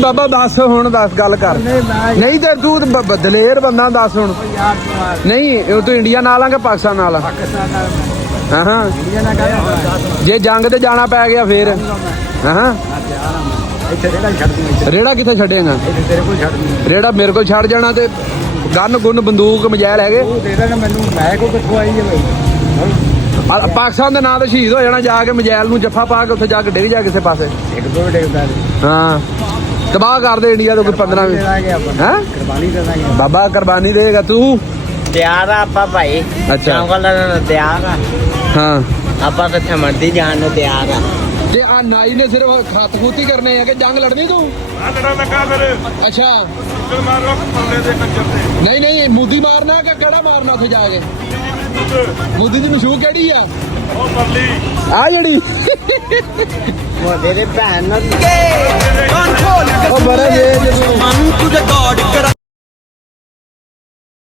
ਬਾਬਾ ਦੱਸ ਹੁਣ ਦੱਸ ਗੱਲ ਕਰ। ਨਹੀਂ ਤੇ ਤੂੰ ਦਲੇਰ ਬੰਦਾ ਦੱਸ ਹੁਣ। ਨਹੀਂ ਤੂੰ ਇੰਡੀਆ ਨਾਲ ਆ ਕਿ ਪਾਕਿਸਤਾਨ ਨਾਲ ਆ? ਹਾਂ ਜੇ ਜੰਗ ਤੇ ਜਾਣਾ ਪੈ ਗਿਆ ਫੇਰ ਹਾਂ ਰੇੜਾ ਕਿੱਥੇ ਛੱਡੇਗਾ? ਰੇੜਾ ਮੇਰੇ ਕੋਲ ਛੱਡ ਜਾਣਾ ਤੇ ਗਨ ਗੁੰਨ ਬੰਦੂਕ ਮਜੈਲ ਹੈਗੇ ਪਾਕਿਸਤਾਨ ਦੇ ਨਾਂ ਤੇ ਸ਼ਹੀਦ ਹੋ ਜਾਣਾ ਜਾ ਕੇ ਮਜੈਲ ਨੂੰ ਜੱਫਾ ਪਾ ਕੇ ਉੱਥੇ ਜਾ ਕੇ ਡਿੱਗ ਜਾ ਕਿਸੇ ਪਾਸੇ। ਹਾਂ ਤਬਾਹ ਕਰਦੇ ਇੰਡੀਆ ਤੋਂ ਕੋਈ 15 ਹੈ ਬਾਬਾ ਕੁਰਬਾਨੀ ਦੇਗਾ ਤੂੰ ਤਿਆਰ ਆ ਆਪਾਂ ਭਾਈ। ਅੱਛਾ ਤਿਆਰ ਆ ਹਾਂ ਆਪਾਂ ਕਿੱਥੇ ਮਰਦੀ ਜਾਣ ਨੂੰ ਤਿਆਰ ਆ। ਤੇ ਆ ਨਾਈ ਨੇ ਸਿਰਫ ਖਾਤਖੂਤੀ ਕਰਨੇ ਆ ਕਿ ਜੰਗ ਲੜਨੀ ਤੂੰ? ਅੱਛਾ ਨਹੀਂ ਨਹੀਂ ਮੋਦੀ ਮਾਰਨਾ ਕਿ ਕਿਹੜਾ ਮਾਰਨਾ ਉੱਥੇ ਜਾ ਕੇ? ਮੋਦੀ ਦੀ ਮਸ਼ਹੂਰ ਕਿਹੜੀ ਆ? ਆ ਜਿਹੜੀ ਮੋਦੀ ਦੇ ਭੈਣ ਨਾਲ ਉਹ ਬੜੇ